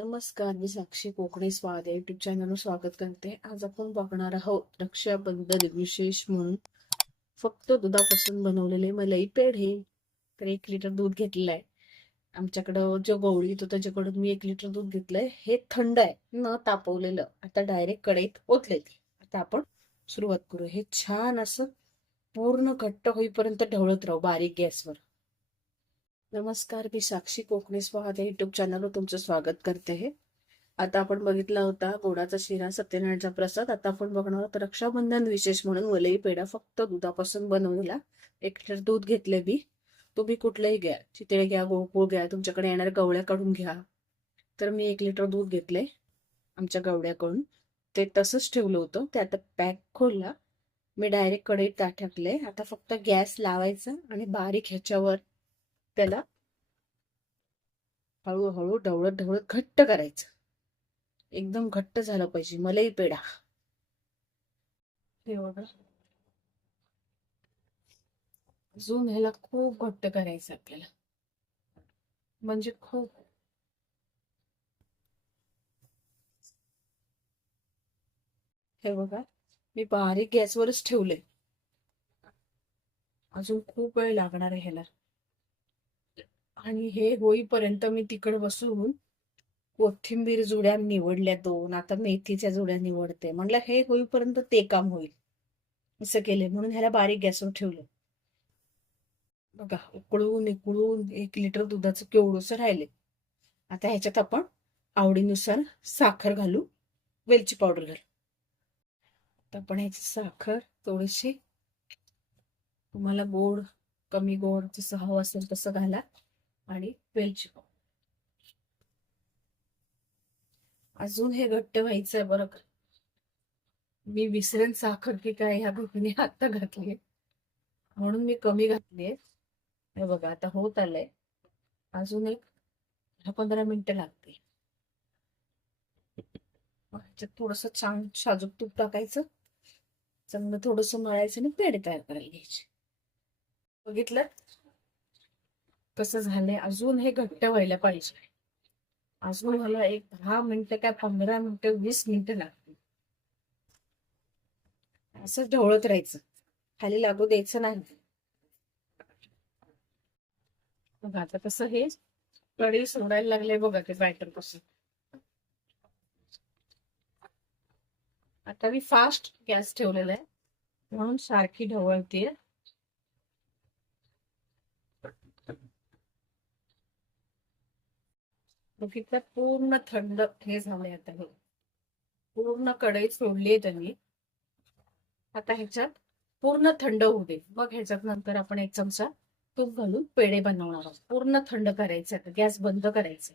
नमस्कार, मी साक्षी कोकणे स्वाद या युट्यूब चॅनलवर स्वागत करते. आज आपण बघणार आहोत रक्षाबंधन विशेष म्हणून फक्त दुधापासून बनवलेले मलई पेढे. तर 1 लिटर दूध घेतलेलं आहे. आमच्याकडं जो गवळी येतो त्याच्याकडून मी 1 लिटर दूध घेतलंय. हे थंड आहे, न तापवलेलं. आता डायरेक्ट कढईत ओतले ते. आता आपण सुरुवात करू. हे छान असं पूर्ण घट्ट होईपर्यंत ढवळत राहू बारीक गॅसवर. नमस्कार, मी साक्षी कोकणे स्वाद या युट्यूब चॅनलवर तुमचं स्वागत करते आहे. आता आपण बघितला होता गोडाचा शिरा, सत्यनारायणचा प्रसाद. आता आपण बघणार आहोत रक्षाबंधन विशेष म्हणून मलई पेढा फक्त दुधापासून बनवलेला. 1 लिटर दूध घेतले मी. तुम्ही कुठलंही घ्या, चितळे घ्या, गोकुळ घ्या, तुमच्याकडे येणाऱ्या गवळ्या काढून घ्या. तर मी 1 लिटर दूध घेतले आमच्या गवड्याकडून. ते तसंच ठेवलं होतं. ते आता पॅक खोलला. मी डायरेक्ट कढईत टाकले. आता फक्त गॅस लावायचा आणि बारीक ह्याच्यावर त्याला हळूहळू ढवळत ढवळत घट्ट करायचं. एकदम घट्ट झालं पाहिजे मलई पेढा. हे बघा, अजून ह्याला खूप घट्ट करायचं आपल्याला, म्हणजे खूप. हे बघा, मी बारीक गॅसवरच ठेवले. अजून खूप वेळ लागणार आहे ह्याला. आणि हे होईपर्यंत मी तिकडे बसून कोथिंबीर जुड्या निवडल्या 2. आता मेथीच्या जुड्या निवडते. म्हणलं हे होईपर्यंत ते काम होईल. असं केले म्हणून ह्याला बारीक गॅसवर ठेवलं. बघा, उकळून उकळून 1 लिटर दुधाचं केवढंसं राहिले. आता ह्याच्यात आपण आवडीनुसार साखर घालू, वेलची पावडर घालू. तर आपण ह्याची साखर थोडीशी, तुम्हाला गोड कमी गोड जसं हवं असेल तसं घाला. आणि वेलची पावडर. अजून हे घट्ट व्हायचंय बरं का. मी विसरेन साखर की काय ह्या भूमीने आता घातली, म्हणून मी कमी घातलीये. हे बघा, आता होत आलंय. अजून एक 10-15 मिनिटं लागते. ह्याच्यात थोडस छान साजूक तूप टाकायचं, चांगलं थोडस मळायचं आणि पेढे तयार करायला घ्यायचे. बघितलं कसं झालंय. अजून हे घट्ट व्हायला पाहिजे. अजून मला एक 10 मिनिटं काय 15 मिनिटं 20 मिनिटं लागतील. असं ढवळत राहायचं, खाली लागू द्यायचं नाही. बघा आता कसं हे कढई सोडायला लागले. बघा ते बॅटर कसं. आता मी फास्ट गॅस ठेवलेला आहे म्हणून सारखी ढवळतीये. बघितलं, पूर्ण थंड हे झालंय. आता हे पूर्ण कढई सोडली त्यांनी. आता ह्याच्यात पूर्ण थंड होऊ दे. मग ह्याच्यात नंतर आपण 1 चमचा तूप घालून पेढे बनवणार आहोत. पूर्ण थंड करायचं. आता गॅस बंद करायचं.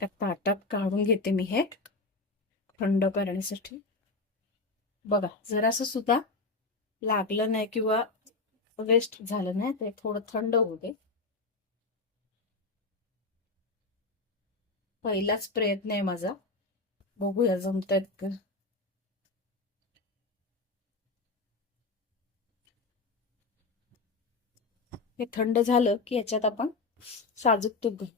त्या ताटात काढून घेते मी हे थंड करण्यासाठी. बघा, जरासं सुद्धा लागलं नाही किंवा वेस्ट झालं नाही. ते थोडं थंड होऊ दे. पहिलाच प्रयत्न आहे माझा, बघूया जमतायत का. हे थंड झालं की याच्यात आपण साजूक तूप घालू.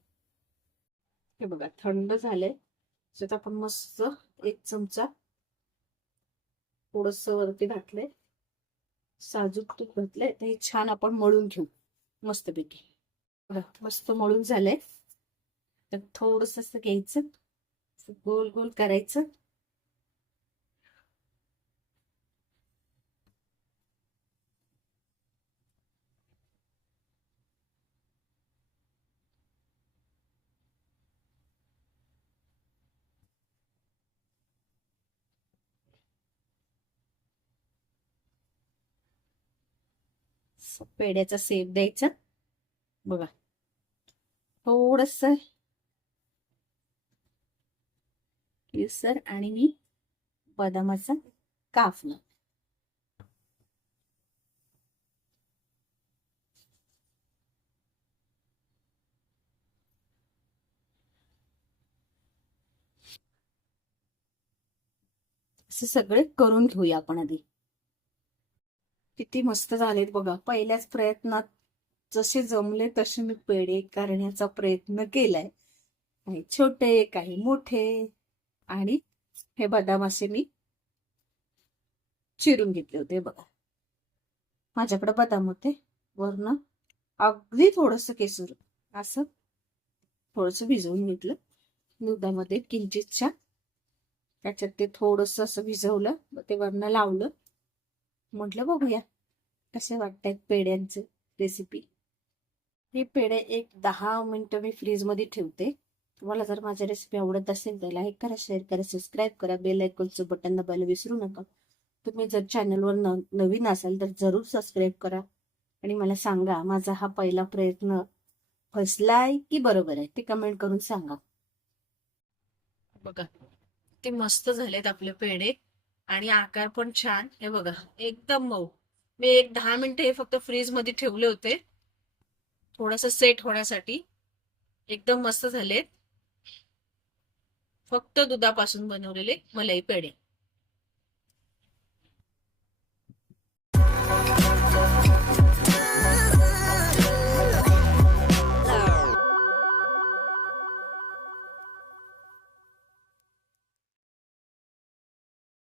हे बघा, थंड झालंय. त्याच्यात आपण मस्त 1 चमचा थोडस वरती घातलंय, साजूक तूप घातलंय. तर हे छान आपण मळून घेऊ मस्तपैकी. बघा, मस्त मळून झालंय. तर थोडस असं घ्यायचं, गोल गोल करायचं. पेड्याचा शेप द्यायचा. बघा, थोडस केसर आणि बदामाचा कापलं. असे सगळे करून घेऊया आपण आधी. किती मस्त झालेत बघा. पहिल्याच प्रयत्नात जसे जमले तसे मी पेढे करण्याचा प्रयत्न केलाय. काही छोटे, काही मोठे. आणि हे बदाम असे मी चिरून घेतले होते बघा. माझ्याकडे बदाम होते. वरनं अगदी थोडस केसर असं थोडस भिजवून घेतलं दुधामध्ये किंचितच्या. त्याच्यात ते थोडस असं भिजवलं, ते वरनं लावलं. म्हटलं बघूया कसे वाटतायत पेड्यांचे रेसिपी. हे पेढे एक 10 मिनिटं मी फ्रीजमध्ये ठेवते. तुम्हाला जर माझी रेसिपी आवडत असेल तर लाईक करा, शेअर करा, सबस्क्राईब करा, बेल आयकॉनचं बटन दाबायला विसरू नका. तुम्ही जर चॅनलवर नवीन असाल तर जरूर सबस्क्राईब करा आणि मला सांगा माझा हा पहिला प्रयत्न फसलाय की बरोबर आहे ते कमेंट करून सांगा. बघा ते मस्त झालेत आपले पेढे आणि आकार पण छान. हे बघा एकदम मऊ. मी एक 10 मिनिटं हे फक्त फ्रीज मध्ये ठेवले होते थोडस सेट होण्यासाठी. एकदम मस्त झालेत. फक्त दुधापासून बनवलेले मलाई पेढे.